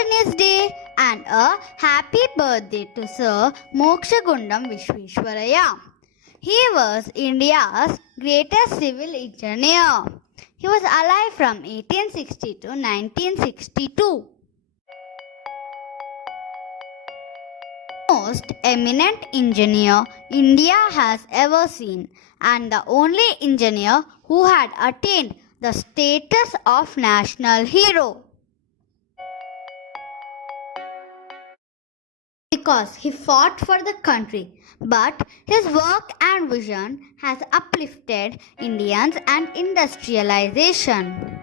Engineers Day and a happy birthday to Sir Mokshagundam Visvesvaraya. He was India's greatest civil engineer. He was alive from 1860 to 1962. Most eminent engineer India has ever seen, and the only engineer who had attained the status of national hero. Because he fought for the country, but his work and vision has uplifted Indians and industrialization.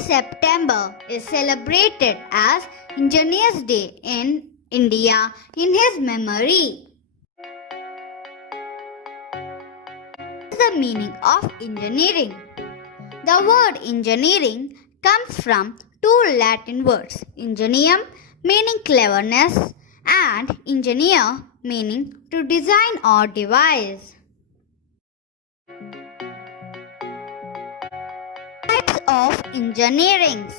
September is celebrated as Engineers Day in India in his memory. What is the meaning of engineering? The word engineering comes from two Latin words, ingenium meaning cleverness and engineer meaning to design or devise. Types of engineering.